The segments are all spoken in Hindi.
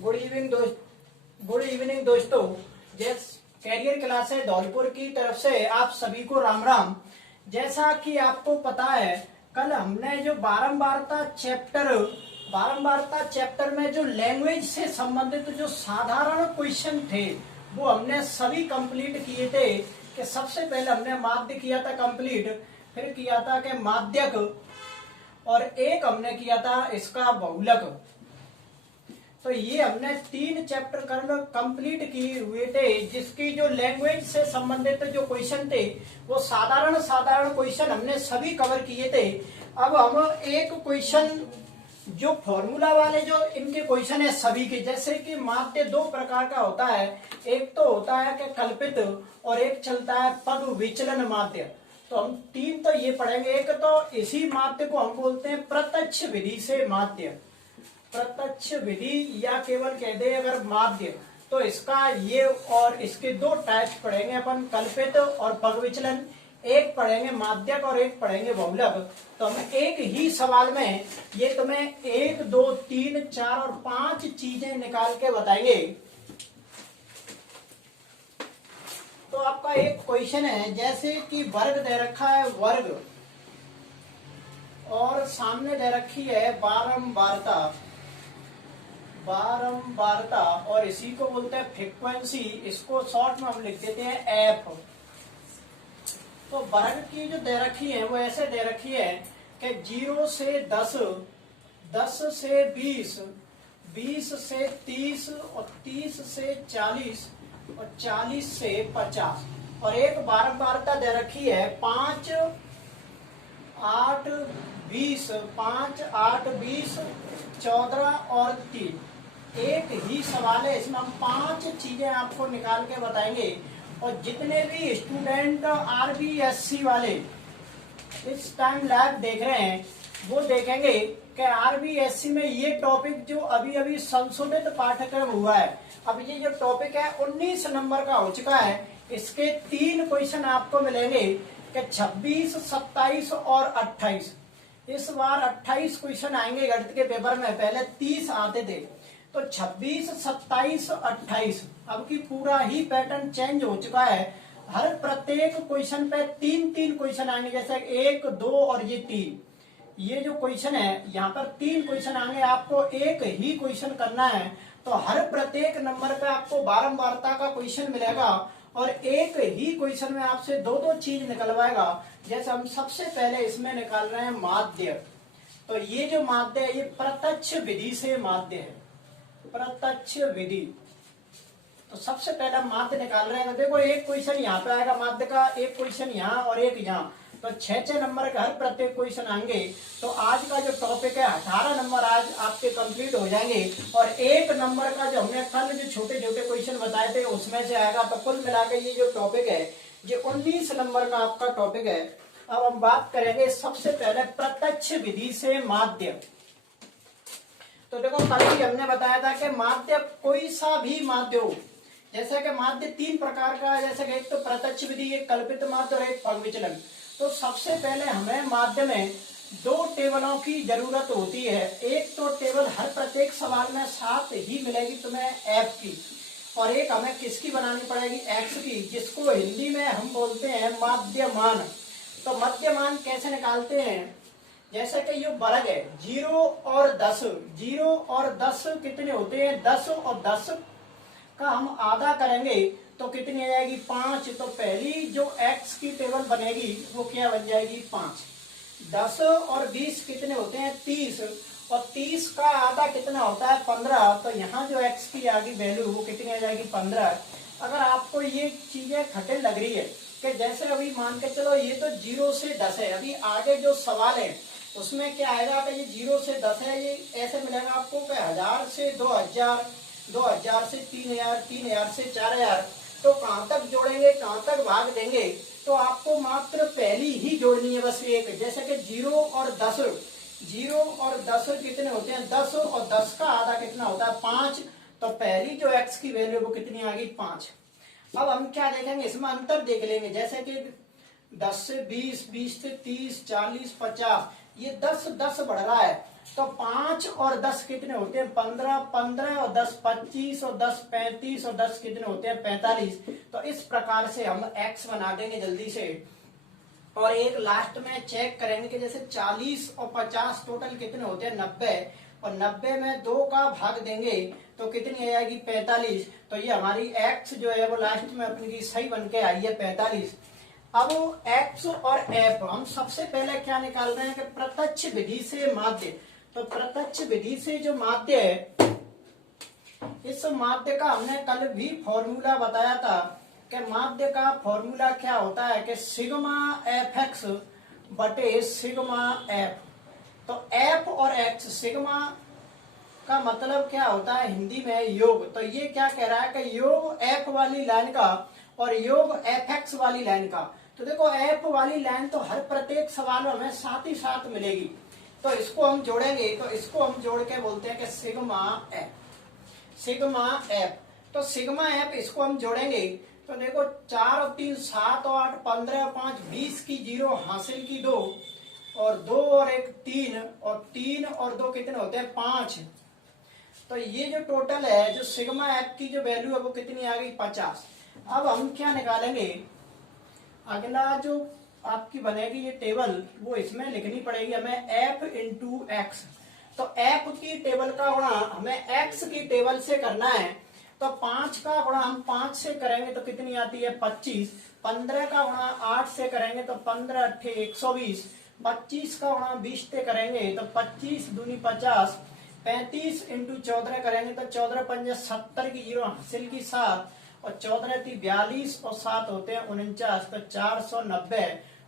गुड इवनिंग दोस्तों। जैस कैरियर क्लास है धौलपुर की तरफ से आप सभी को राम राम। जैसा कि आपको पता है, कल हमने जो बारंबारता चैप्टर में जो लैंग्वेज से संबंधित जो साधारण क्वेश्चन थे वो हमने सभी कंप्लीट किए थे। कि सबसे पहले हमने माध्य किया था कंप्लीट, फिर किया था कि माध्यक, और एक हमने किया था इसका बहुलक। तो ये हमने 3 चैप्टर कंप्लीट किए हुए थे, जिसकी जो लैंग्वेज से संबंधित जो क्वेश्चन थे वो साधारण क्वेश्चन हमने सभी कवर किए थे। अब हम एक क्वेश्चन जो फॉर्मूला वाले जो इनके क्वेश्चन है सभी के, जैसे कि माध्य 2 प्रकार का होता है। एक तो होता है कि कल्पित, और एक चलता है पद विचलन माध्य। तो हम 3 तो ये पढ़ेंगे। एक तो इसी माध्य को हम बोलते हैं प्रत्यक्ष विधि से माध्य, प्रत्यक्ष विधि, या केवल कह दे अगर माध्य, तो इसका ये और इसके 2 टाइप्स पढ़ेंगे अपन, कल्पित और पद विचलन। एक पढ़ेंगे माध्यक और एक पढ़ेंगे बहुलक। तो हम एक ही सवाल में ये तुम्हें 1, 2, 3, 4 और 5 चीजें निकाल के बताएंगे। तो आपका एक क्वेश्चन है, जैसे कि वर्ग दे रखा है वर्ग, और सामने दे रखी है बारंबारता, और इसी को बोलते हैं फ्रीक्वेंसी। इसको शॉर्ट में हम लिख देते हैं एफ। तो वर्ग की जो दे रखी है वो ऐसे दे रखी है कि 0 से 10, 10 से 20, 20 से 30 और 30 से 40 और 40 से 50। और एक बारंबारता दे रखी है 5, 8, 20, 5, 8, 20, 14 और 3। एक ही सवाल है, इसमें हम 5 चीजें आपको निकाल के बताएंगे। और जितने भी स्टूडेंट आरबीएससी वाले इस टाइम लाइव देख रहे हैं वो देखेंगे कि आरबीएससी में ये टॉपिक जो अभी अभी संशोधित पाठ्यक्रम हुआ है, अब ये जो टॉपिक है 19 नंबर का हो चुका है। इसके 3 क्वेश्चन आपको मिलेंगे कि 26, 27 और 28। इस बार 28 क्वेश्चन आएंगे गणित के पेपर में, पहले 30 आते थे। तो 26, 27, 28 अब की पूरा ही पैटर्न चेंज हो चुका है। हर प्रत्येक क्वेश्चन पे 3 क्वेश्चन आएंगे, जैसे 1, 2 और ये 3। ये जो क्वेश्चन है यहाँ पर 3 क्वेश्चन आएंगे, आपको एक ही क्वेश्चन करना है। तो हर प्रत्येक नंबर पे आपको बारंबारता का क्वेश्चन मिलेगा, और एक ही क्वेश्चन में आपसे 2 चीज निकलवाएगा। जैसे हम सबसे पहले इसमें निकाल रहे हैं माध्य। तो ये जो माध्य है ये प्रत्यक्ष विधि से माध्य है, प्रत्यक्ष विधि। तो सबसे पहले माध्य निकाल रहे हैं। तो देखो एक क्वेश्चन यहाँ पे आएगा माध्य का, एक क्वेश्चन यहाँ और एक यहाँ। तो 6 नंबर का हर प्रत्येक क्वेश्चन आएंगे। तो आज का जो टॉपिक है 18 नंबर आज आपके कंप्लीट हो जाएंगे। और 1 नंबर का जो हमने कल जो छोटे छोटे क्वेश्चन बताए थे उसमें से आएगा। तो कुल मिलाकर ये जो टॉपिक है ये 19 नंबर का आपका टॉपिक है। अब हम बात करेंगे सबसे पहले प्रत्यक्ष विधि से माध्य। तो देखो कल ही हमने बताया था कि माध्य कोई सा भी माध्य हो, जैसे कि माध्य 3 प्रकार का है, जैसे कि एक तो प्रत्यक्ष विधि, एक कल्पित माध्य और एक पद विचलन। तो सबसे पहले हमें माध्य में 2 टेबलों की जरूरत होती है। एक तो टेबल हर प्रत्येक सवाल में साथ ही मिलेगी तुम्हें एफ की, और एक हमें किसकी बनानी पड़ेगी, एक्स की, जिसको हिंदी में हम बोलते हैं माध्यमान। तो मध्यमान कैसे निकालते हैं, जैसे कि ये वर्ग है 0 और 10, 0 और 10 कितने होते हैं, 10 और 10 का हम आधा करेंगे तो कितनी आ जाएगी, 5। तो पहली जो x की टेबल बनेगी वो क्या बन जाएगी, 5। 10 और 20 कितने होते हैं, 30, और 30 का आधा कितना होता है, 15। तो यहाँ जो x की आगे वैल्यू वो कितनी आ जाएगी, 15। अगर आपको ये चीजें खटे लग रही है कि जैसे अभी मान के चलो ये तो 0 से 10 है, अभी आगे जो सवाल है उसमें क्या आएगा कि ये 0 से 10 है, ये ऐसे मिलेगा आपको कि 1000 से 2000, 2000 से 3000, 3000 से 4000। तो कहां तक जोड़ेंगे, कहां तक भाग देंगे, तो आपको मात्र पहली ही जोड़नी है बस एक। जैसे कि 0 और 10, 0 और 10 कितने होते हैं, 10, और 10 का आधा कितना होता है, 5। तो पहली जो x की वैल्यू वो कितनी आ गई, 5। अब हम क्या देखेंगे, इसमें अंतर देख लेंगे। जैसे कि 10 से 20, 20 से 30, 40, 50, ये 10 बढ़ रहा है। तो 5 और 10 कितने होते हैं 15, 15 और 10 25 और 10 35 और 10 कितने होते हैं 45। तो इस प्रकार से हम x बना देंगे जल्दी से। और एक लास्ट में चेक करेंगे कि जैसे 40 और 50 टोटल कितने होते हैं 90, और 90 में 2 का भाग देंगे तो कितनी आएगी 45। तो ये हमारी x जो है वो लास्ट में अपनी की सही बन के आई है 45। अब x और f हम सबसे पहले क्या निकाल रहे हैं कि प्रत्यक्ष विधि से माध्य। तो प्रत्यक्ष विधि से जो माध्य है, इस माध्य का हमने कल भी फॉर्मूला बताया था कि माध्य का फॉर्मूला क्या होता है कि सिग्मा एफ एक्स बटे सिग्मा एफ। तो एफ और एक्स, सिग्मा का मतलब क्या होता है हिंदी में योग। तो ये क्या कह रहा है कि योग एफ वाली लाइन का और योग एफ एक्स वाली लाइन का। तो देखो एफ वाली लाइन तो हर प्रत्येक सवाल में हमें साथ ही साथ मिलेगी, तो इसको हम जोड़ेंगे, तो इसको हम जोड़ के बोलते हैं कि सिग्मा एफ, सिग्मा एफ। तो सिग्मा एफ इसको हम जोड़ेंगे तो देखो 4 और 3 7 और 8 15 और 5 20 की 0 हासिल की 2 और 2 और 1 3 और 3 और 2 कितने होते हैं 5। तो ये जो टोटल है जो सिग्मा एफ की जो वैल्यू है वो कितनी आ गई 50। अब हम क्या निकालेंगे, अगला जो आपकी बनेगी ये टेबल वो इसमें लिखनी पड़ेगी हमें एफ इंटू एक्स। तो एफ की टेबल का गुणा हमें एक्स की टेबल से करना है। तो 5 का गुणा हम 5 से करेंगे तो कितनी आती है 25। 15 का गुणा 8 से करेंगे तो 15 अट्ठे 120। 25 का गुणा 20 से करेंगे तो 25 दूनी 50। 35 इंटू 14 करेंगे तो 14 पंजे 70 की 0 हासिल की 7 और 14 थी 42 और 7 होते हैं 49, तो 490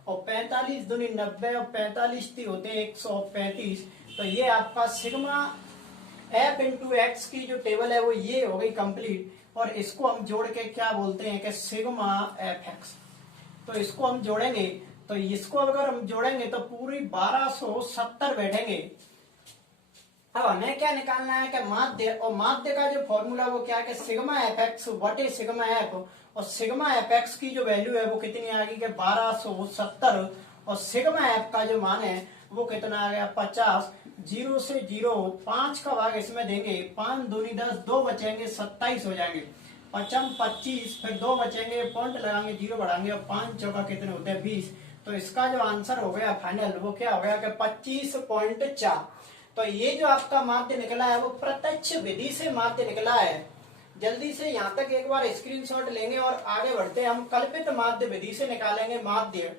और 45 दूनी 90 और 45 थी होते हैं 135। तो ये आपका सिग्मा एफ इंटू एक्स की जो टेबल है वो ये हो गई कंप्लीट। और इसको हम जोड़ के क्या बोलते हैं कि सिग्मा एफ एक्स। तो इसको हम जोड़ेंगे तो इसको अगर हम जोड़ेंगे तो पूरी 1270 बैठेंगे। अब हमें क्या निकालना है कि माध्य, और माध्य का जो फॉर्मूला वो क्या है कि सिग्मा एफ एक्स बटे सिग्मा एफ, और सिग्मा एफ एक्स की जो वैल्यू है वो कितनी आ गई कि 1270 और सिग्मा एफ का जो मान है वो कितना आ गया 50। 0 से 0 5 का भाग इसमें देंगे, 5 दूनी 10 2 बचेंगे 27 हो जाएंगे, 5 25 फिर 2 बचेंगे, पॉइंट लगाएंगे 0 बढ़ाएंगे और 5 चौका कितने होते हैं 20। तो इसका जो आंसर हो गया फाइनल वो क्या हो गया कि 25.4। तो ये जो आपका माध्य निकला है वो प्रत्यक्ष विधि से माध्य निकला है। जल्दी से यहाँ तक एक बार स्क्रीनशॉट लेंगे और आगे बढ़ते हैं। हम कल्पित माध्य विधि से निकालेंगे माध्य,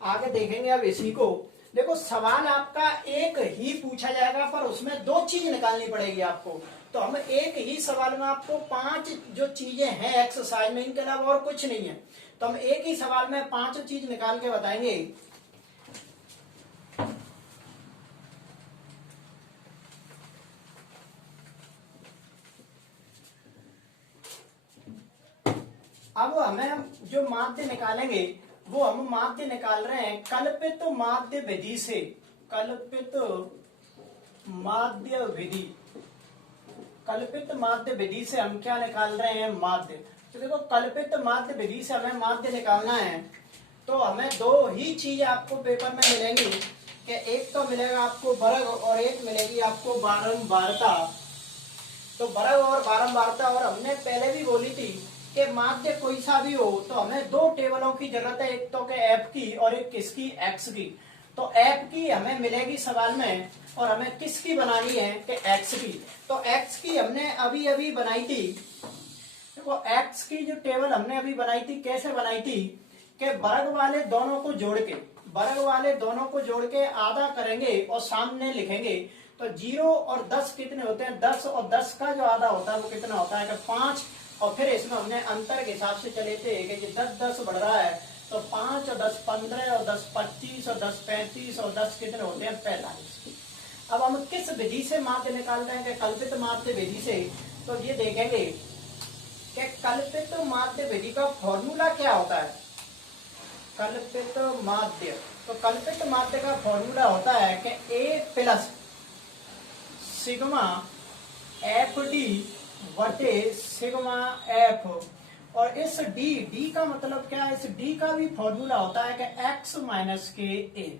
आगे देखेंगे अब इसी को। देखो सवाल आपका एक ही पूछा जाएगा पर उसमें 2 चीज निकालनी पड़ेगी आपको। तो हम एक ही सवाल में आपको 5 जो चीजें हैं एक्सरसाइज में, इनके अलावा और कुछ नहीं है, तो हम एक ही सवाल में 5 चीज निकाल के बताएंगे। अब हमें जो माध्य निकालेंगे वो हम माध्य निकाल रहे हैं कल्पित माध्य विधि से। कल्पित माध्य विधि, कल्पित माध्य विधि से हम क्या निकाल रहे हैं माध्य। तो देखो कल्पित माध्य विधि से हमें माध्य निकालना है तो हमें 2 ही चीज आपको पेपर में मिलेंगी कि एक तो मिलेगा आपको वर्ग और एक मिलेगी आपको बारंबारता। तो वर्ग और बारंबारता, और हमने पहले भी बोली थी कि माध्य कोई सा भी हो तो हमें 2 टेबलों की जरूरत है, एक तो के एफ की और एक किसकी एक्स की। तो एफ की हमें मिलेगी सवाल में और हमें किसकी बनानी है कि एक्स की। तो एक्स की हमने अभी अभी बनाई थी। देखो एक्स की जो टेबल हमने अभी बनाई थी कैसे बनाई थी कि वर्ग वाले दोनों को जोड़ के, वर्ग वाले दोनों को जोड़ के आधा करेंगे और सामने लिखेंगे। तो 0 और 10 कितने होते हैं 10, और 10 का जो आधा होता है वो कितना होता है कि 5। और फिर इसमें हमने अंतर के हिसाब से चले थे कि 10 बढ़ रहा है तो 5 और 10 15 और 10 25 और 10 35 और 10 कितने होते हैं 45। अब हम किस विधि से माध्य निकाल रहे हैं कि कल्पित माध्य विधि से। तो ये देखेंगे कि कल्पित माध्य विधि का फॉर्मूला क्या होता है। कल्पित माध्य, तो कल्पित माध्य का फॉर्मूला होता है कि a plus sigma F D बटे सिग्मा एफ। और इस डी का मतलब क्या है, इस डी का भी फॉर्मूला होता है कि x माइनस के ए।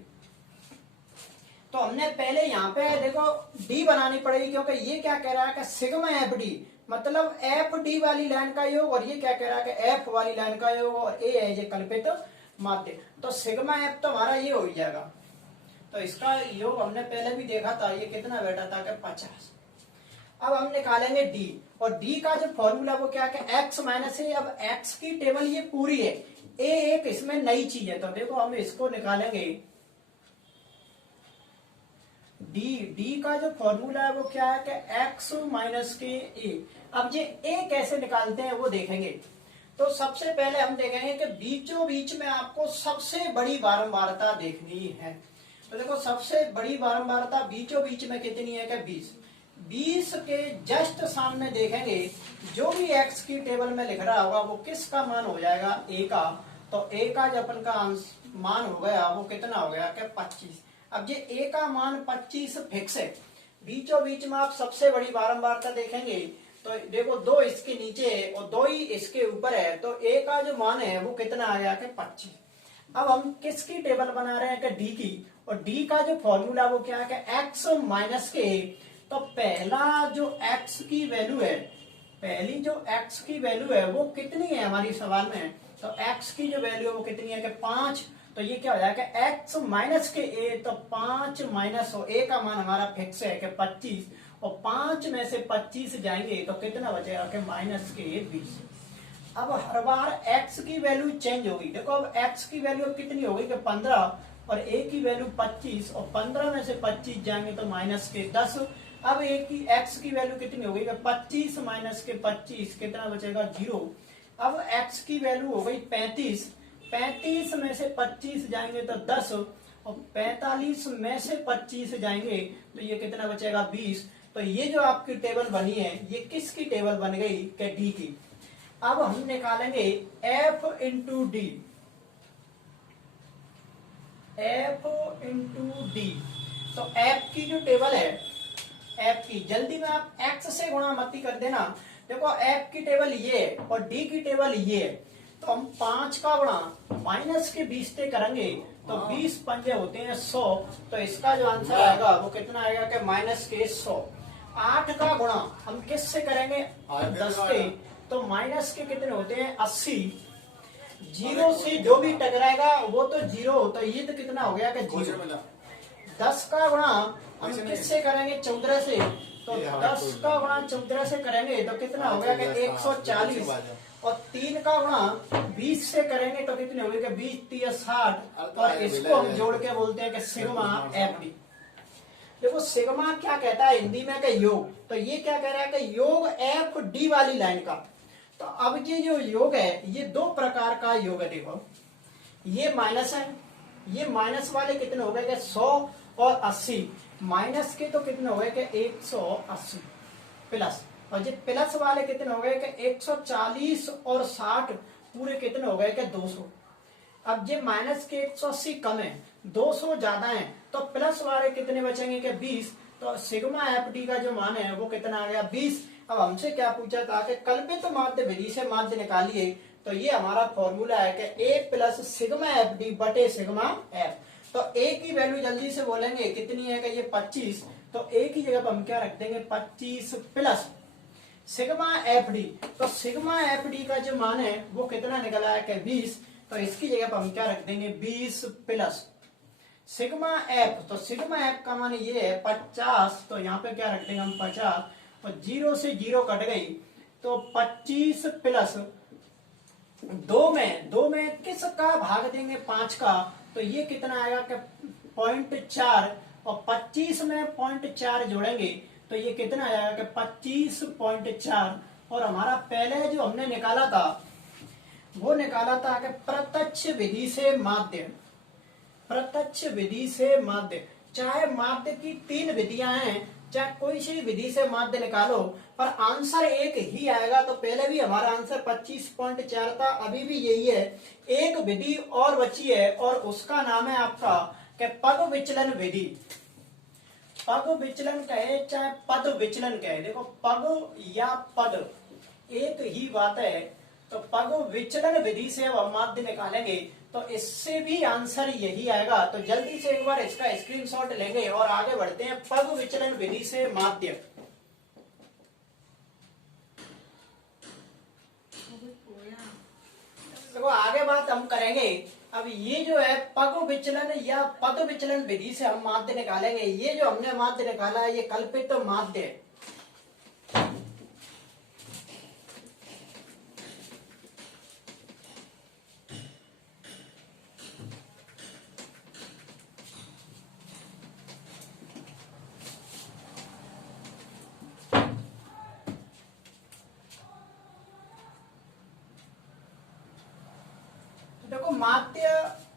तो हमने पहले यहाँ पे देखो डी बनानी पड़ेगी, क्योंकि ये क्या कह रहा है कि सिग्मा एफ डी, मतलब एफ डी वाली लाइन का योग, और ये क्या कह रहा है कि एफ वाली लाइन का योग, और ए है ये कल्पित माध्य। तो सिग्मा एफ तो हमारा ये हो जाएगा। तो इसका योग हमने पहले भी देखा था, ये कितना बैठा था कि 50। अब हम निकालेंगे डी, और डी का जो फॉर्मूला वो क्या है, एक्स माइनस ए। अब एक्स की टेबल ये पूरी है, ए एक इसमें नई चीज है, तो देखो हम इसको निकालेंगे। डी का जो फॉर्मूला है वो क्या है कि एक्स माइनस के ए। अब ये ए कैसे निकालते हैं वो देखेंगे। तो सबसे पहले हम देखेंगे कि बीचों बीच में आपको सबसे बड़ी बारंबारता देखनी है। तो देखो सबसे बड़ी बारंबारता बीचों बीच में कितनी है कि 20। 20 के जस्ट सामने देखेंगे जो भी एक्स की टेबल में लिख रहा होगा वो किसका मान हो जाएगा, ए का। तो ए का जो अपन का मान हो गया वो कितना हो गया कि 25। अब ये ए का मान 25 फिक्स है। बीचों बीच में आप सबसे बड़ी बारंबारता देखेंगे तो देखो 2 इसके नीचे है और 2 ही इसके ऊपर है, तो ए का जो मान है वो कितना आ गया कि 25। अब हम किसकी टेबल बना रहे हैं कि डी की, और डी का जो फॉर्मूला वो क्या है कि एक्स माइनस के। तो पहला जो एक्स की वैल्यू है, पहली जो एक्स की वैल्यू है वो कितनी है हमारी सवाल में, तो एक्स की जो वैल्यू है वो कितनी है कि 5। तो ये क्या हो जाएगा एक्स माइनस के ए, तो 5 माइनस हो ए का मान हमारा फिक्स है कि 25, और 5 में से 25 जाएंगे तो कितना बचेगा कि माइनस के 20। अब हर बार x की वैल्यू चेंज होगी। देखो अब x की वैल्यू कितनी होगी कि 15, और a की वैल्यू 25, और 15 में से 25 जाएंगे तो माइनस के 10। अब a की x की वैल्यू कितनी होगी कि 25 माइनस के 25 कितना बचेगा 0। अब x की वैल्यू हो गई 35, 35 में से 25 जाएंगे तो 10, और 45 में से 25 जाएंगे तो ये कितना बचेगा 20। तो ये जो आपकी टेबल बनी है ये किसकी टेबल बन गई कि डी की। अब हम निकालेंगे f into D, f into D. तो f की जो टेबल है, f की जल्दी में आप x से गुणा मत ही कर देना। देखो f की टेबल ये है और d की टेबल ये है, तो हम 5 का गुणा माइनस के 20 से करेंगे तो 20 पंजे होते हैं 100। तो इसका जो आंसर आएगा वो कितना आएगा कि माइनस के 100। 8 का गुणा हम किस से करेंगे 10 से, तो माइनस के कितने होते हैं 80। 0 से जो भी टकराएगा वो तो 0, तो ये तो कितना हो गया कि 0। 10 का गुणा हम किससे करेंगे 14 से, तो 10 का गुणा 14 से करेंगे तो कितना हो गया कि 140। और 3 का गुणा 20 से करेंगे तो कितने हो गए कि 20 3 60, और इसको हम जोड़ के बोलते हैं कि सिग्मा एफ डी। देखो सिग्मा क्या कहता है हिंदी में कि योग, तो ये क्या कह रहा है कि योग एफ डी वाली लाइन का। तो अब ये जो योग है ये 2 प्रकार का योग है। देखो ये माइनस है, ये माइनस वाले कितने हो गए कि 100 और 80, माइनस के तो कितने हो गए कि 180 प्लस, और ये प्लस वाले कितने हो गए कि 140 और 60 पूरे कितने हो गए कि 200। अब ये माइनस के 180 कम है, 200 ज्यादा है, तो प्लस वाले कितने बचेंगे कि 20। तो सिग्मा एफ डी का जो मान है वो कितना आ गया 20। अब हमसे क्या पूछा था कि कल्पित माध्य विधि से माध्य निकालिए, तो ये हमारा फॉर्मूला है कि ए प्लस सिग्मा एफ डी बटे सिग्मा एफ। तो ए की वैल्यू जल्दी से बोलेंगे कितनी है कि ये 25, तो ए की जगह पर हम क्या रख देंगे 25 प्लस सिग्मा एफ डी। तो सिग्मा एफ डी का जो मान है वो कितना निकला है कि 20, तो इसकी जगह पर हम क्या रख देंगे 20 प्लस सिग्मा एफ। तो सिग्मा एफ का मान ये है 50, तो यहाँ पे क्या रख देंगे हम 50, और 0 से 0 कट गई तो 25 प्लस 2 में किसका भाग देंगे 5 का, तो ये कितना आएगा कि 0.4, और 25 में 0.4 जोड़ेंगे तो ये कितना आएगा कि 25.4। और हमारा पहले जो हमने निकाला था वो निकाला था कि प्रत्यक्ष विधि से माध्य, प्रत्यक्ष विधि से माध्य। चाहे माध्य की 3 विधियां हैं, चाहे कोई सी विधि से माध्य निकालो, पर आंसर एक ही आएगा। तो पहले भी हमारा आंसर 25.4 था, अभी भी यही है। एक विधि और बची है और उसका नाम है आपका कि पग विचलन विधि। पग विचलन कहे चाहे पद विचलन कहे, देखो पग या पद एक ही बात है। तो पग विचलन विधि से अब हम माध्य निकालेंगे, तो इससे भी आंसर यही आएगा। तो जल्दी से एक बार इसका स्क्रीनशॉट लेंगे और आगे बढ़ते हैं पग विचलन विधि से माध्य। देखो आगे बात हम करेंगे। अब ये जो है पग विचलन या पद विचलन विधि से हम माध्य निकालेंगे। ये जो हमने माध्य निकाला है ये कल्पित माध्य है। देखो माध्य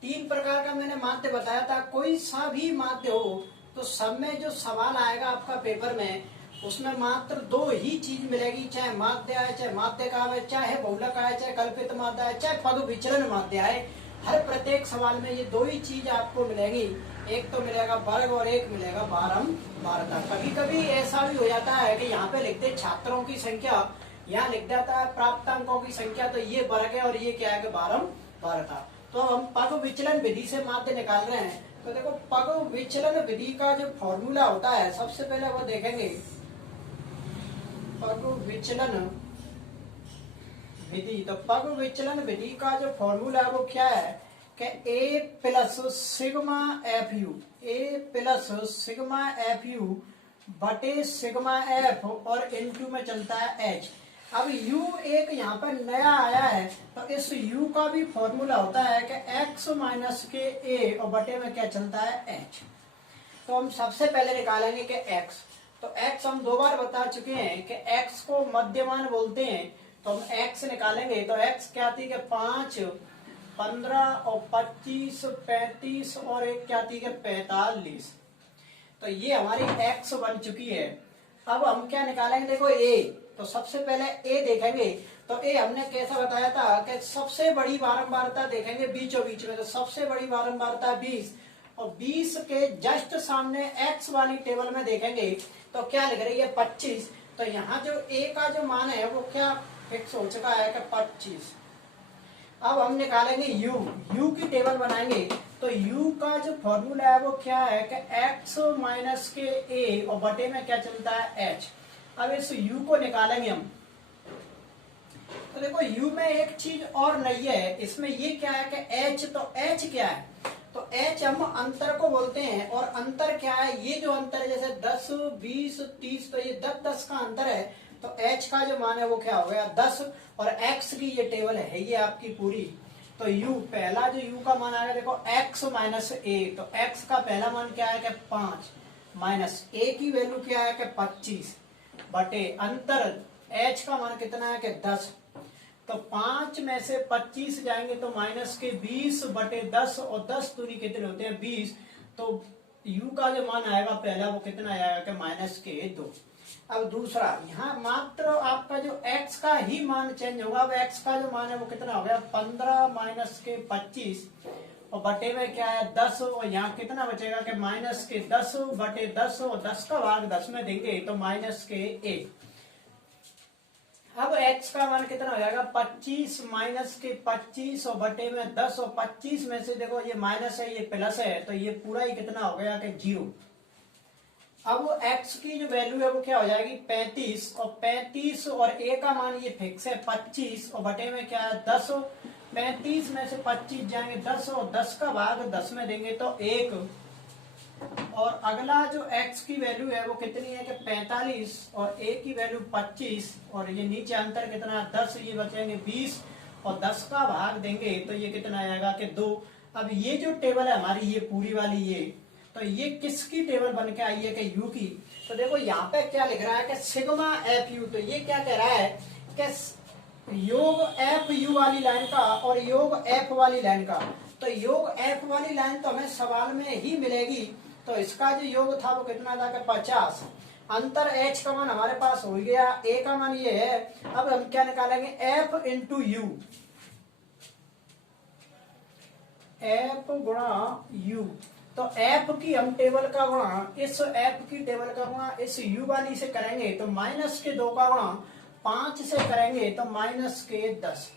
तीन प्रकार का मैंने माध्य बताया था। कोई सा भी माध्य हो तो सब में जो सवाल आएगा आपका पेपर में उसमें मात्र दो ही चीज मिलेगी, चाहे माध्य आए, चाहे माध्य का आए, चाहे बहुलक आए, चाहे कल्पित माध्य आए, चाहे पद विचलन माध्य आए। हर प्रत्येक सवाल में ये दो ही चीज आपको मिलेगी, एक तो मिलेगा वर्ग और एक मिलेगा बारंबारता। कभी कभी ऐसा भी हो जाता है कि यहाँ पे लिखते छात्रों की संख्या, यहाँ लिख जाता है प्राप्तांकों की संख्या, तो ये वर्ग है और ये क्या है कि बारंबारता। तो हम पग विचलन विधि से माध्य निकाल रहे हैं। तो देखो पग विचलन विधि का जो फॉर्मूला होता है सबसे पहले वो देखेंगे। पग विचलन विधि, तो पग विचलन विधि का जो फॉर्मूला है वो क्या है कि a plus sigma F you, a plus sigma F you बटे सिग्मा एफ और इनटू में चलता है h। अब u एक यहाँ पर नया आया है तो इस u का भी फॉर्मूला होता है कि x माइनस के a और बटे में क्या चलता है h। तो हम सबसे पहले निकालेंगे कि x, तो x हम दो बार बता चुके हैं कि x को मध्यमान बोलते हैं। तो हम x निकालेंगे तो x क्या आती है कि 5, 15 और 25, 35 और एक क्या आती है 45। तो ये हमारी x बन चुकी है। अब हम क्या निकालेंगे, देखो a, तो सबसे पहले a देखेंगे। तो a हमने कैसा बताया था कि सबसे बड़ी बारंबारता देखेंगे बीचों बीच में, तो सबसे बड़ी बारंबारता 20 और 20 के जस्ट सामने x वाली टेबल में देखेंगे तो क्या लिख रही है 25। तो यहाँ जो a का जो मान है वो क्या फिक्स हो चुका है कि 25। अब हम निकालेंगे u की टेबल बनाएंगे। तो u का जो फॉर्मूला है वो क्या है कि x माइनस के a और बटे में क्या चलता है h। अब इस u को निकालेंगे हम। तो देखो u में एक चीज और नहीं है, इसमें ये क्या है कि h, तो h क्या है, तो h हम अंतर को बोलते हैं। और अंतर क्या है, ये जो अंतर है जैसे 10, 20, 30, तो ये 10 का अंतर है। तो h का जो मान है वो क्या हो गया 10 और x की ये टेबल है ये आपकी पूरी। तो u पहला जो u का मान आएगा देखो x माइनस a, तो x का पहला मान क्या है कि 5 माइनस a की वैल्यू क्या है कि 25 बटे अंतर h का मान कितना है कि 10। तो 5 में से 25 जाएंगे तो माइनस के 20 बटे 10 और 10 दूनी कितने होते हैं 20। तो u का जो मान आएगा पहला वो कितना आएगा कि माइनस के 2। अब दूसरा, यहाँ मात्र आपका जो x का ही मान चेंज होगा। अब x का जो मान है वो कितना हो गया 15 माइनस के 25 और बटे में क्या है 10 और यहाँ कितना बचेगा कि माइनस के 10 बटे 10 और 10 का भाग 10 में देंगे तो माइनस के 1। अब x का मान कितना हो जाएगा 25 माइनस के 25 और बटे में 10 और 25 में से देखो ये माइनस है ये प्लस है तो ये पूरा ही कितना हो गया कि 0। अब x की जो वैल्यू है वो क्या हो जाएगी 35 और 35 और a का मान ये फिक्स है 25 और बटे में क्या है 10। 35 में से 25 जाएंगे 10 और 10 का भाग 10 में देंगे तो 1। और अगला जो x की वैल्यू है वो कितनी है कि 45 और a की वैल्यू 25 और ये नीचे अंतर कितना 10, ये बचेंगे 20 और 10 का भाग देंगे तो ये कितना आएगा कि 2। अब ये जो टेबल है हमारी ये पूरी वाली ये, तो ये किसकी टेबल बन के आई है कि u की। तो देखो यहाँ पे क्या लिख रहा है कि सिग्मा एफ यू, तो ये क्या कह रहा है कि योग एफ यू वाली लाइन का और योग एफ वाली लाइन का। तो योग एफ वाली लाइन तो हमें सवाल में ही मिलेगी। तो इसका जो योग था वो कितना था कि 50। अंतर h का मान हमारे पास हो गया, a का मान ये है। अब हम क्या निकालेंगे f इंटू यू, f गुणा u। तो f की हम टेबल का गुणा इस f की टेबल का गुणा इस u वाली से करेंगे तो माइनस के 2 का गुणा 5 से करेंगे तो माइनस के 10।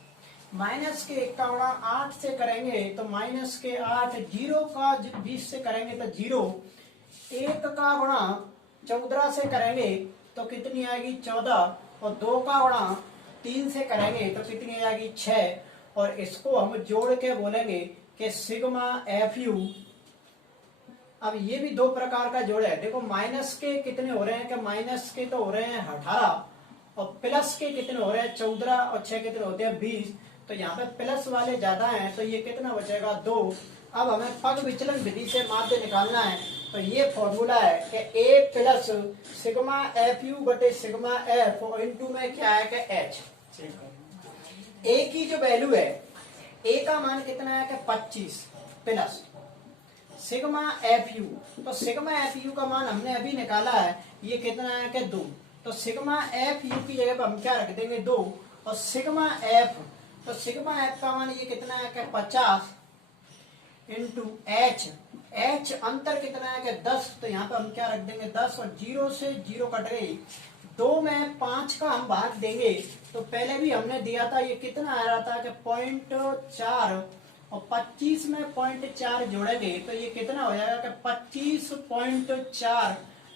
माइनस के 1 का गुणा 8 से करेंगे तो माइनस के 8, 0 का 20 से करेंगे तो 0, 1 का गुणा 14 से करेंगे तो कितनी आएगी 14, और 2 का गुणा 3 से करेंगे तो कितनी आएगी 6, और इसको हम जोड़ के बोलेंगे कि सिग्मा एफ यू। अब ये भी दो प्रकार का जोड़ है, देखो माइनस के कितने हो रहे हैं कि माइनस के तो हो रहे हैं 18, और प्लस के कितने हो रहे हैं 14, और 6 कितने होते हैं 20, तो यहाँ पे प्लस वाले ज्यादा हैं तो ये कितना बचेगा 2। अब हमें पग विचलन विधि से माध्य निकालना है, तो ये फॉर्मूला है कि ए प्लस सिग्मा एफ यू बटे सिग्मा एफ, और इनटू में क्या है कि एच। ए की जो वैल्यू है, ए का मान कितना है कि 25 प्लस सिग्मा एफ यू, तो सिग्मा एफ यू का मान हमने अभी निकाला है, ये कितना है कि 2, तो सिग्मा एफ यू की जगह पर हम क्या रख देंगे 2, और सिग्मा एफ, तो सिग्मा एफ का मान ये कितना है कि 50 इंटू एच, एच अंतर कितना है कि 10, तो यहाँ पे हम क्या रख देंगे 10, और 0 से 0 कट गई, 2 में 5 का हम भाग देंगे, तो पहले भी हमने दिया था ये कितना आ रहा था कि 0.4, और 25 में 0.4 जोड़ेंगे तो ये कितना हो जाएगा कि 25.4।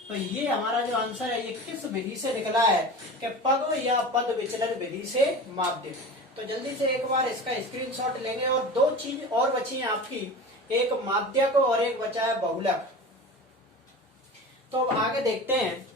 तो ये हमारा जो आंसर है ये किस विधि से निकला है कि पग या पद विचलन विधि से माध्य। तो जल्दी से एक बार इसका स्क्रीनशॉट लेंगे, और दो चीज और बची है आपकी, एक माध्यक और एक बचा है बहुलक। तो अब आगे देखते हैं।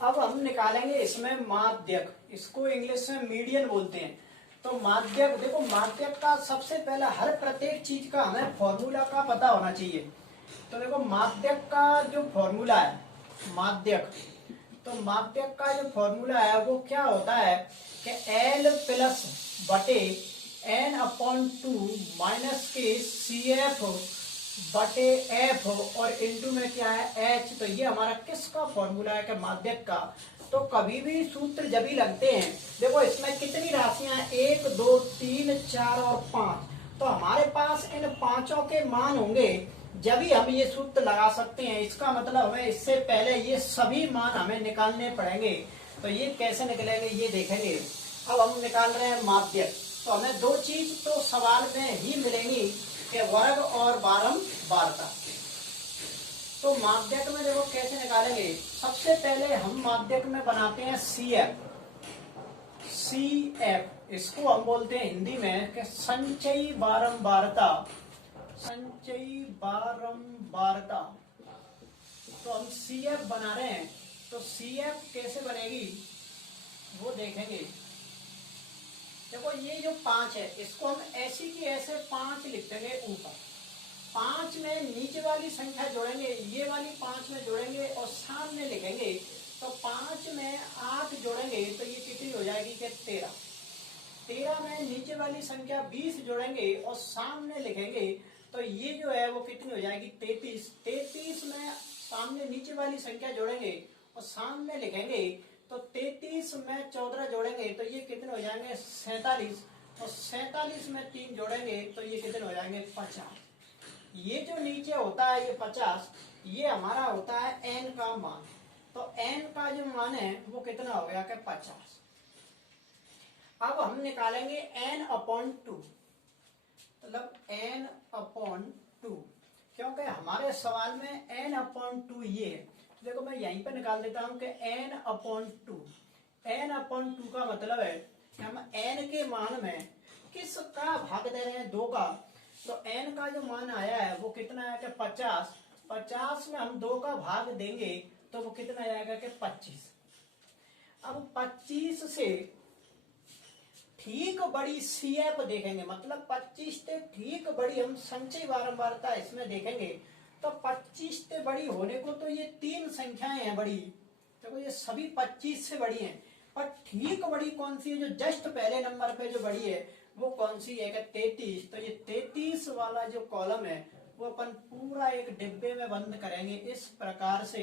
अब हम निकालेंगे इसमें माध्यक, इसको इंग्लिश में मीडियन बोलते हैं। तो माध्यक, देखो माध्यक का सबसे पहला हर प्रत्येक चीज का हमें फॉर्मूला का पता होना चाहिए। तो देखो माध्यक का जो फॉर्मूला है, माध्यक, तो माध्यक का जो फॉर्मूला है वो क्या होता है कि L प्लस बटे N/2 माइनस के CF बटे एफ, और इंटू में क्या है एच। तो ये हमारा किसका फॉर्मूला है कि माध्यक का। तो कभी भी सूत्र जब भी लगते हैं, देखो इसमें कितनी राशियां हैं 1 2 3 4 और 5, तो हमारे पास इन पांचों के मान होंगे जब भी हम ये सूत्र लगा सकते हैं। इसका मतलब हमें इससे पहले ये सभी मान हमें निकालने पड़ेंगे। तो ये कैसे निकलेंगे ये देखेंगे। अब हम निकाल रहे हैं माध्यक, तो हमें दो चीज तो सवाल में ही मिलेंगी कि वर्ग और बारंबारता। तो माध्यक में देखो कैसे निकालेंगे, सबसे पहले हम माध्यक में बनाते हैं CF, इसको हम बोलते हैं हिंदी में कि संचयी बारंबारता, संचयी बारंबारता। तो हम CF बना रहे हैं, तो CF कैसे बनेगी वो देखेंगे। देखो ये जो 5 है इसको हम ऐसी की ऐसे 5 लिख देंगे ऊपर, 5 में नीचे वाली संख्या जोड़ेंगे, ये वाली 5 में जोड़ेंगे और सामने लिखेंगे। तो 5 में 8 जोड़ेंगे तो ये कितनी हो जाएगी कि 13, 13 में नीचे वाली संख्या 20 जोड़ेंगे और सामने लिखेंगे तो ये जो है वो कितनी हो जाएगी 33, 33 में सामने नीचे वाली संख्या जोड़ेंगे और सामने लिखेंगे तो 33 में 14 जोड़ेंगे तो ये कितने हो जाएंगे 47, और 47 में 3 जोड़ेंगे तो ये कितने हो जाएंगे 50। ये जो नीचे होता है ये 50, ये हमारा होता है n का मान। तो n का जो मान है वो कितना हो गया कि 50। अब हम निकालेंगे n/2, मतलब n/2, क्योंकि हमारे सवाल में n/2 ये है। देखो मैं यहीं पर निकाल देता हूं कि n/2, n/2 का मतलब है कि हम n के मान में किसका भाग दे रहे हैं 2 का। तो n का जो मान आया है वो कितना है कि 50, 50 में हम 2 का भाग देंगे तो वो कितना आएगा कि 25। अब 25 से ठीक बड़ी CF देखेंगे, मतलब 25 से ठीक बड़ी हम संचयी बारंबारता इसमें देखेंगे। तो 25 से बड़ी होने को तो ये 3 संख्याएं हैं बड़ी, देखो ये सभी 25 से बड़ी हैं, पर ठीक बड़ी कौन सी है जो जस्ट पहले नंबर पे जो बड़ी है वो कौन सी है कि 33। तो ये 33 वाला जो कॉलम है वो अपन पूरा एक डिब्बे में बंद करेंगे इस प्रकार से,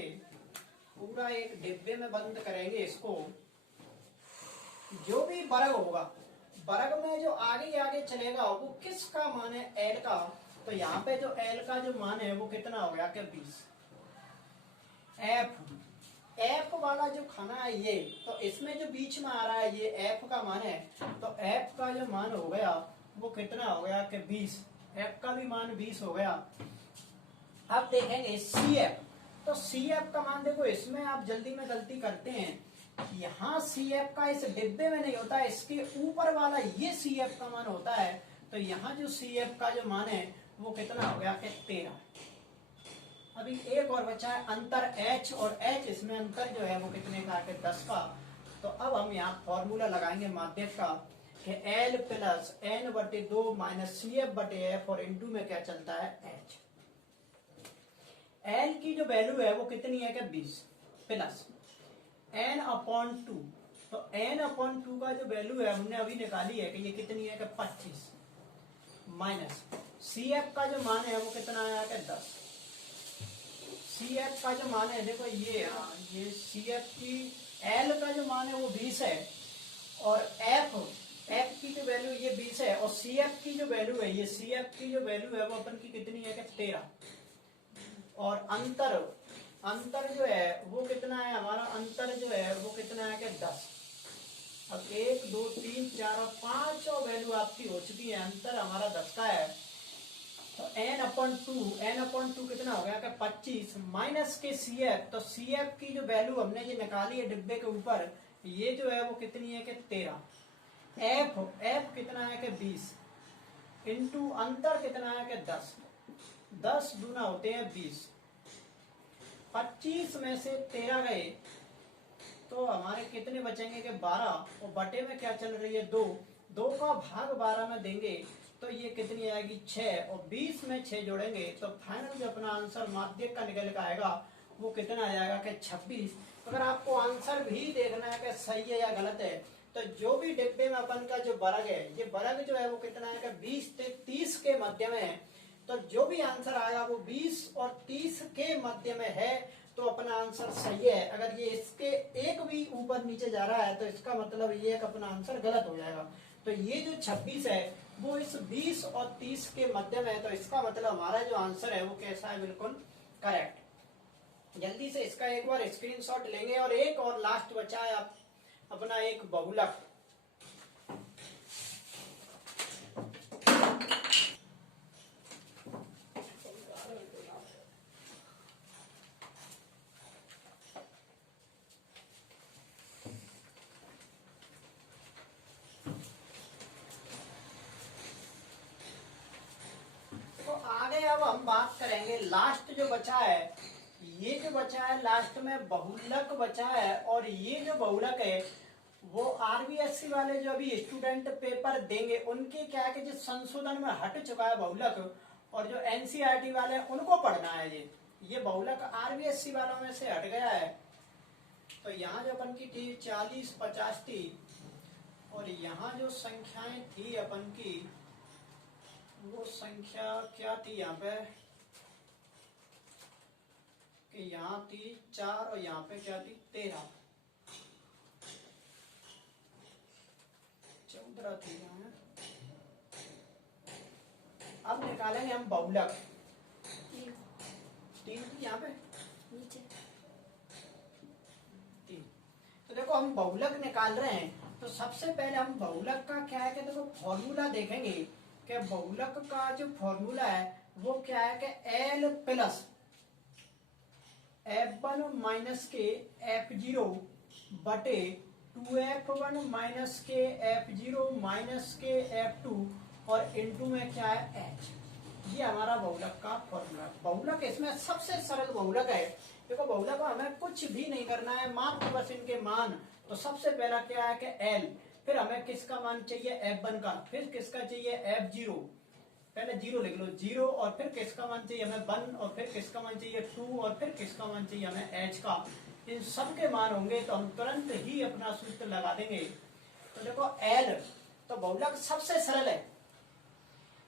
पूरा एक डिब्बे में बंद करेंगे इसको। जो भी वर्ग होगा, वर्ग में जो आगे आगे चलेगा वो किसका मान है, एल का। तो यहाँ पे जो एल का जो मान है वो कितना हो गया कि 20। एफ वाला जो खाना है ये, तो इसमें जो बीच में आ रहा है ये एफ का मान है, तो एफ का जो मान हो गया वो कितना हो गया कि 20। एफ का भी मान 20 हो गया। अब देखेंगे सी एफ। तो सी एफ का मान देखो, इसमें आप जल्दी में गलती करते हैं, यहाँ सी एफ का इस डिब्बे में नहीं होता है, इसके ऊपर वाला ये सी एफ का मान होता है। तो यहाँ जो सी एफ का जो मान है वो कितना हो गया कि 13। अभी एक और बचा है अंतर h, और h इसमें अंतर जो है वो कितने का है, 10 का। तो अब हम यहाँ फॉर्मूला लगाएंगे माध्यक का कि L प्लस n बटे 2 माइनस सी एफ बटे एफ, और इंटू में क्या चलता है h। L की जो वैल्यू है वो कितनी है कि 20 प्लस n अपॉन 2। तो n अपॉन 2 का जो वैल्यू है हमने अभी निकाली है कि ये कितनी है कि 25, माइनस सी एफ का जो मान है वो कितना आया कि 10। सी एफ का जो मान है देखो ये सी एफ की एल का जो मान है वो 20 है, और एफ की जो वैल्यू ये 20 है, और सी एफ की जो वैल्यू है, ये सी एफ की जो वैल्यू है वो अपन की कितनी है कि 13। और अंतर जो है वो कितना है, हमारा अंतर जो है वो कितना है कि 10। अब 1 2 3 4 और 5 और वैल्यू आपकी हो चुकी है, अंतर हमारा 10 का है। तो n अपॉन टू कितना हो गया कि 25, माइनस के सी एफ। तो सी एफ की जो वैल्यू हमने ये निकाली है डिब्बे के ऊपर, ये जो है वो कितनी है कि 13। एफ कितना है कि 20, इंटू अंतर कितना है कि 10। 10 दूना होते हैं 20, 25 में से 13 गए तो हमारे कितने बचेंगे कि 12, और बटे में क्या चल रही है 2 का भाग 12 में देंगे तो ये कितनी आएगी 6, और 20 में 6 जोड़ेंगे तो फाइनल जो अपना आंसर माध्यक का निकल कर आएगा वो कितना आ जाएगा कि 26। अगर आपको आंसर भी देखना है कि सही है या गलत है, तो जो भी डिब्बे में अपन का जो वर्ग है, ये वर्ग जो है वो कितना है कि 20 से 30 के मध्य में है। तो जो भी आंसर आएगा वो 20 और 30 के मध्य में है तो अपना आंसर सही है। अगर ये इसके एक भी ऊपर नीचे जा रहा है तो इसका मतलब ये कि अपना आंसर गलत हो जाएगा। तो ये जो 26 है वो इस 20 और 30 के मध्य में है, तो इसका मतलब हमारा जो आंसर है वो कैसा है, बिल्कुल करेक्ट। जल्दी से इसका एक बार स्क्रीनशॉट लेंगे। और एक और लास्ट बचा है अपना एक बहुलक। तो आगे अब हम बात करेंगे लास्ट जो बचा है, ये जो बचा है लास्ट में बहुलक बचा है। और ये जो बहुलक है वो आरबीएससी वाले जो अभी स्टूडेंट पेपर देंगे उनके क्या है कि जो संशोधन में हट चुका है बहुलक, और जो एनसीईआरटी वाले उनको पढ़ना है। ये बहुलक आरबीएससी वालों में से हट गया है। तो यहाँ जो अपन की थी 40 50 थी, और यहाँ जो संख्याएं थी अपन की वो संख्या क्या थी यहाँ पे कि यहाँ थी 4 और यहाँ पे क्या थी 13 14 थी यहाँ। अब निकालेंगे हम बहुलक। 3 थी यहाँ पे नीचे 3। तो देखो हम बहुलक निकाल रहे हैं, तो सबसे पहले हम बहुलक का क्या है कि देखो फॉर्मूला देखेंगे कि बहुलक का जो फॉर्मूला है वो क्या है कि L प्लस F1 माइनस के F0 बटे 2F1 माइनस के F0 माइनस के F2 और इनटू में क्या है H। ये हमारा बहुलक का फॉर्मूला। बहुलक इसमें सबसे सरल बहुलक है। देखो बहुलक में हमें कुछ भी नहीं करना है, मात्र बस इनके मान। तो सबसे पहला क्या है कि L, फिर हमें किसका मान चाहिए F1 का, फिर किसका चाहिए F0, पहले 0 लिख लो 0, और फिर किसका मान चाहिए हमें 1, और फिर किसका मान चाहिए 2, और फिर किसका मान चाहिए हमें H का। इन सब के मान होंगे तो हम तुरंत ही अपना सूत्र लगा देंगे। तो देखो तो बहुलक सबसे सरल है।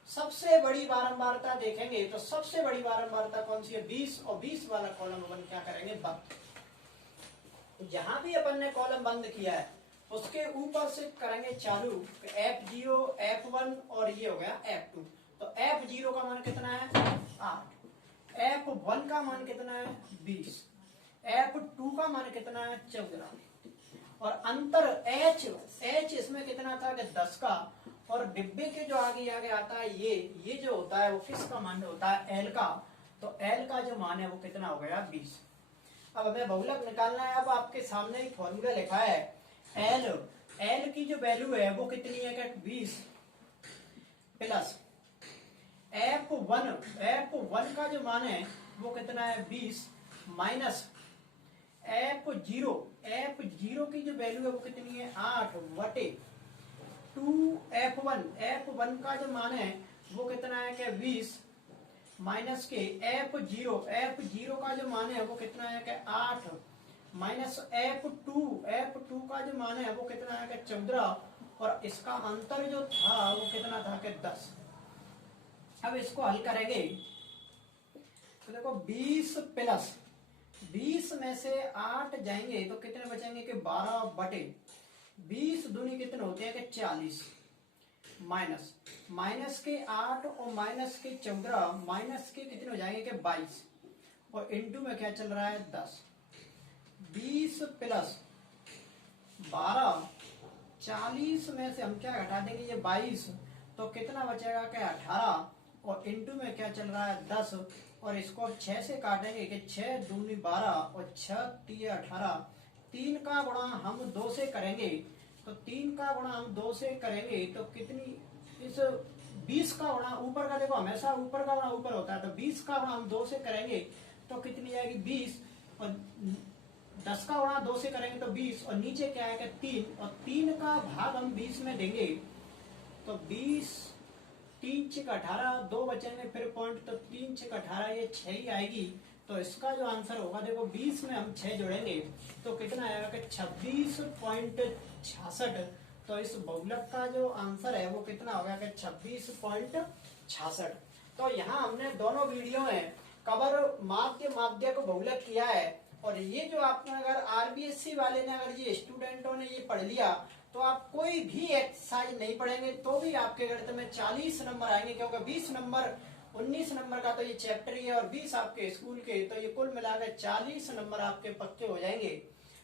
सबसे बड़ी बारंबारता देखेंगे तो सबसे बड़ी बारंबारता कौन सी है? 20, और 20 वाला कॉलम अपन क्या करेंगे? बंद। जहां भी अपन ने कॉलम बंद किया है उसके ऊपर से करेंगे चालू, F0, F1 और ये हो गया F2। तो F0 का मान कितना है? 8। F1 का मान कितना है? 20। F2 का मान कितना है? 14। और अंतर H इसमें कितना था कि 10 का, और डिब्बे के जो आगे आगे आता है ये जो होता है वो किसका मान होता है? L का। तो L का जो मान है वो कितना हो गया? 20। अब हमें बहुलक निकालना है। अब आपके सामने एक फॉर्मूला लिखा है L की जो वैल्यू है वो कितनी है? 20 प्लस F1 का जो मान है वो कितना है? 20 माइनस F0 की जो वैल्यू है वो कितनी है? 8 बटे 2F1 का जो मान है वो कितना है? कि 20 माइनस के F0 का जो मान है वो कितना है? कि 8 माइनस F2 का जो मान है वो कितना है? कि 14, और इसका अंतर जो था वो कितना था? कि 10। अब इसको हल करेंगे तो देखो 20 प्लस 20 में से 8 जाएंगे तो कितने बचेंगे? कि 12 बटे 20 दूनी कितने होते हैं? कि 40 माइनस के 8 और माइनस के 14, माइनस के कितने हो जाएंगे? कि 22, और इनटू में क्या चल रहा है? 10। 20 प्लस 12, 40 में से हम क्या घटा देंगे? ये 22, तो कितना बचेगा? कि 18, और इनटू में क्या चल रहा है? 10, और इसको अब 6 से काटेंगे कि 6 दूनी 12 और 6 3 18। 3 का गुणा हम 2 से करेंगे, तो 3 का गुणा हम 2 से करेंगे तो कितनी? इस 20 का गुणा ऊपर का, देखो हमेशा ऊपर का गुणा ऊपर होता है, तो 20 का गुणा हम 2 से करेंगे तो कितनी आएगी? 20, और 10 का गुणा 2 से करेंगे तो 20, और नीचे क्या है? कि 3, और 3 का भाग हम 20 में देंगे तो 20, 3 6 18, 2 बचेंगे फिर पॉइंट, तो 3 6 18, ये 6 ही आएगी। तो इसका जो आंसर होगा, देखो 20 में हम 6 जोड़ेंगे तो कितना आएगा? कि 26.66। तो इस बहुलक का जो आंसर है वो कितना होगा? कि 26.66। तो यहाँ हमने दोनों वीडियो में कवर माध्य को बहुलक किया है। और ये जो आपने अगर RBSC वाले ने, अगर ये स्टूडेंटों ने ये पढ़ लिया तो आप कोई भी एक्सरसाइज नहीं पढ़ेंगे तो भी आपके गणित में 40 नंबर आएंगे, क्योंकि 20 नंबर 19 नंबर का तो ये चैप्टर ही है और 20 आपके स्कूल के, तो ये कुल मिलाकर 40 नंबर आपके पक्के हो जाएंगे।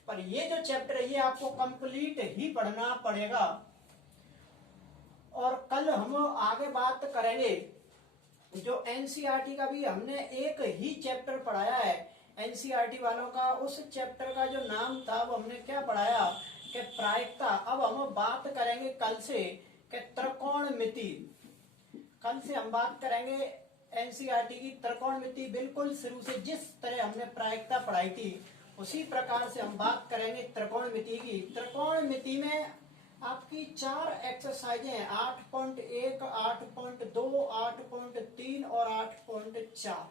पर ये जो चैप्टर है ये आपको कंप्लीट ही पढ़ना पड़ेगा। और कल हम आगे बात करेंगे जो NCERT का भी हमने एक ही चैप्टर पढ़ाया है NCERT वालों का, उस चैप्टर का जो नाम था वो हमने क्या पढ़ाया? कि प्रायिकता। अब हम बात करेंगे कल से कि त्रिकोणमिति। कल से हम बात करेंगे NCERT की त्रिकोणमिति, बिल्कुल शुरू से जिस तरह हमने प्रायिकता पढ़ाई थी उसी प्रकार से हम बात करेंगे त्रिकोणमिति की। त्रिकोणमिति में आपकी 4 एक्सरसाइजें हैं, 8.1, 8.2, 8.3 और 8.4।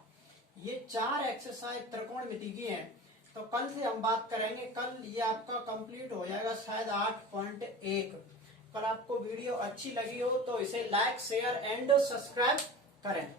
ये 4 एक्सरसाइज त्रिकोणमिति की हैं। तो कल से हम बात करेंगे, कल ये आपका कंप्लीट हो जाएगा शायद 8.1। पर आपको वीडियो अच्छी लगी हो तो इसे लाइक शेयर एंड सब्सक्राइब करें।